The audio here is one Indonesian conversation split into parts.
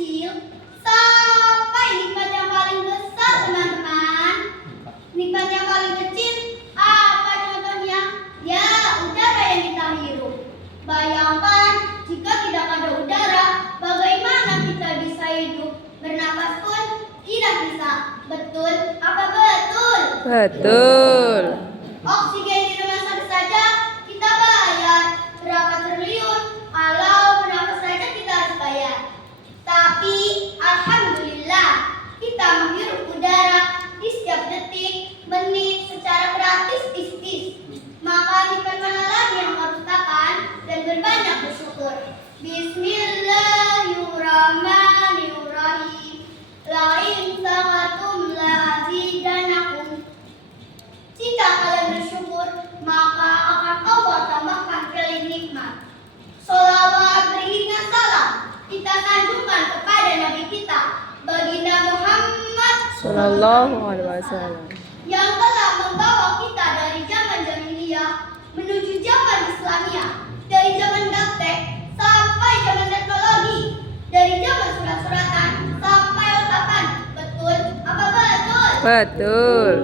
kecil sampai nikmat yang paling besar, teman-teman. Nikmat yang paling kecil apa contohnya? Ya, udara yang kita hirup. Bayangkan jika tidak ada udara, bagaimana kita bisa hidup? Bernapas pun tidak bisa. Betul? Apa betul? Betul. Oksigen di rumah sakit saja kita bayar berapa triliun, kalau bernapas saja kita harus bayar. Tapi alhamdulillah kita menghirup udara di setiap detik, menit secara gratis istis. Maka nikmat mana lagi yang harus tahan dan berbanyak bersyukur. Bismillahirrahmanirrahim. La in sakatum la azidanakum. Jika kalian bersyukur, maka akan Allah tambahkan kalian nikmat. Sholawat beriringan salam kita sanjungkan kepada Nabi kita, baginda Muhammad Sallallahu alaihi wasallam, yang telah membawa kita dari zaman jahiliyah menuju zaman Islamiyah, dari zaman gaptek sampai zaman teknologi, dari zaman surat-suratan sampai ucapan. Betul? Apa betul? betul.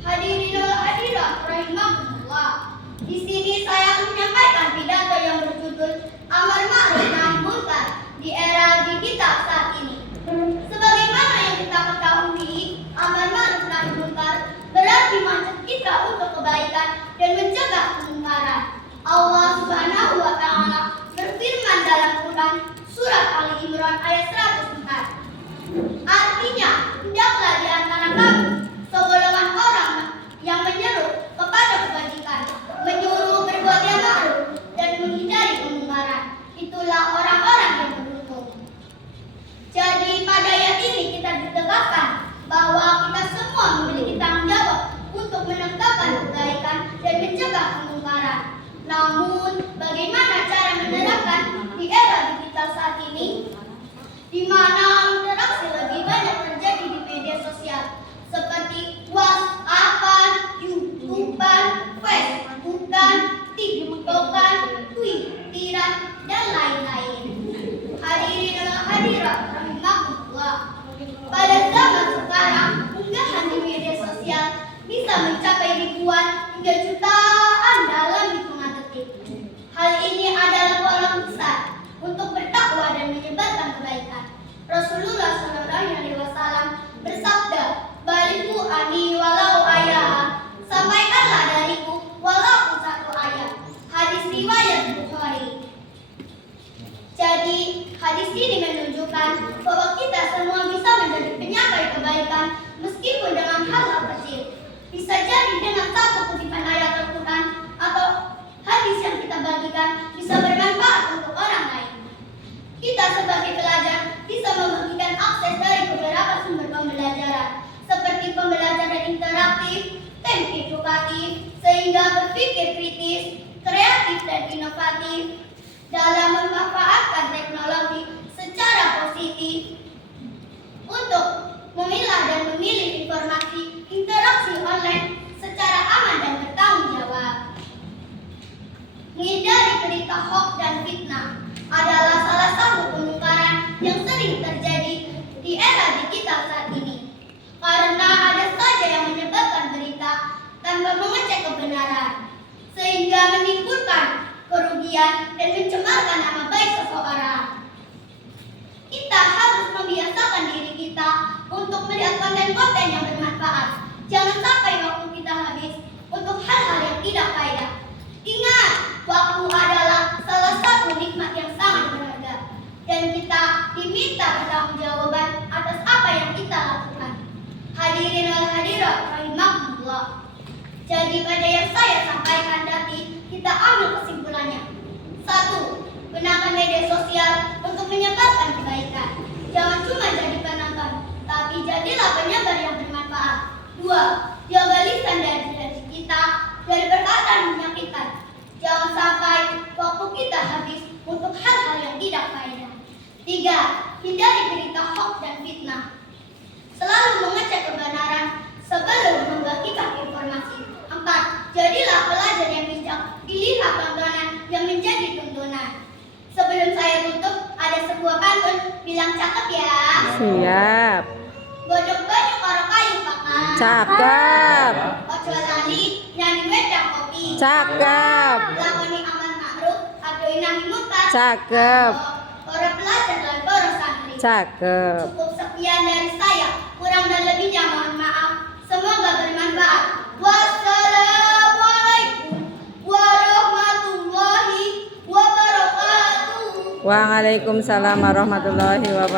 Hadirin wal hadirat rahimahumullah. Di sini saya akan menyampaikan pidato yang berjudul Amar Ma'ruf Nahi Munkar di era digital saat ini. Sebagaimana yang kita ketahui, amar ma'ruf nahi munkar berarti mengajak kita untuk kebaikan dan mencegah kemungkaran. Allah Subhanahu wa taala berfirman dalam Quran surat Ali Imran ayat 104. Artinya, hendaklah di antara kamu segolongan orang yang menyeru kepada kebajikan, menyuruh berbuat yang ma'ruf dan menghindari kemungkaran. Itulah orang-orang yang beruntung. Jadi pada ayat ini kita ditegakkan bahwa kita semua memiliki tanggung jawab untuk menegakkan kebaikan dan mencegah kemungkaran. Namun, bagaimana cara menerapkan di era digital saat ini, di mana interaksi lebih banyak terjadi di media sosial seperti WhatsApp, YouTube-an, Facebook-an, TikTok-an, Twitter-an, dan lain-lain. Hadirin wal hadirat rahimahullah. Pada zaman sekarang, unggahan di media sosial bisa mencapai ribuan hingga jutaan dalam hitungan detik. Hal ini adalah peluang besar untuk bertakwa dan menyebarkan kebaikan. Rasulullah SAW bersabda, "Balighu ani walau ayat." Sampaikanlah dariku walaupun satu ayat. Hadis riwayat Bukhari. Jadi, hadis ini menunjukkan bahwa kita semua bisa menjadi penyampai kebaikan meskipun dengan hal-hal kecil. Bisa jadi dengan satu kutipan ayat Al-Quran atau hadis yang kita bagikan bisa bermanfaat untuk orang lain. Kita sebagai pelajar bisa membagikan akses dari beberapa sumber pembelajaran seperti pembelajaran interaktif, teknik edukatif, sehingga berpikir kritis, kreatif dan inovatif dalam memanfaatkan teknologi secara positif untuk memilah dan memilih informasi interaksi online secara aman dan bertanggung jawab. Menghindari berita hoax dan fitnah adalah salah satu kemungkaran yang sering terjadi di era digital saat ini, karena ada saja yang menyebarkan berita tanpa mengecek kebenaran, sehingga menimbulkan kerugian dan mencemarkan nama baik seseorang. Kita harus membiasakan diri kita untuk melihat konten-konten yang bermanfaat. Jangan sampai waktu kita habis untuk hal-hal yang tidak faedah. Ingat, waktu adalah salah satu nikmat yang sangat berharga, dan kita diminta pertanggungjawaban atas apa yang kita lakukan. Hadirin wal hadirat rahimahumullah. Jadi pada yang saya sampaikan tadi, kita ambil kesimpulannya. 1. Gunakan media sosial untuk menyebarkan kebaikan. Jangan cuma jadi penonton, tapi jadilah penyebar yang bermanfaat. 2. Jaga lisan dan diri kita dari perkataan menyakitkan. Jangan sampai waktu kita habis untuk hal-hal yang tidak faedah. 3. Hindari berita hoax dan fitnah. Selalu mengecek kebenaran sebelum membagikan informasi. 4. Jadilah pelajar yang bijak. Pilihlah tontonan yang menjadi tuntunan. Sebelum saya tutup, ada sebuah pantun bilang cakep ya. Siap. Godok banyak karo kayu pakan. Cakep. Ojo lali nyanyi wedang kopi. Cakep. Lakoni aman ma'ruf adohi nahi munkar. Cakep. Para pelajar dan para santri. Cakep. Cukup sekian dari saya. Kurang dan lebihnya mohon maaf. Semoga bermanfaat. Wassalamualaikum warahmatullahi wabarakatuh. Waalaikumsalam warahmatullahi wabarakatuh.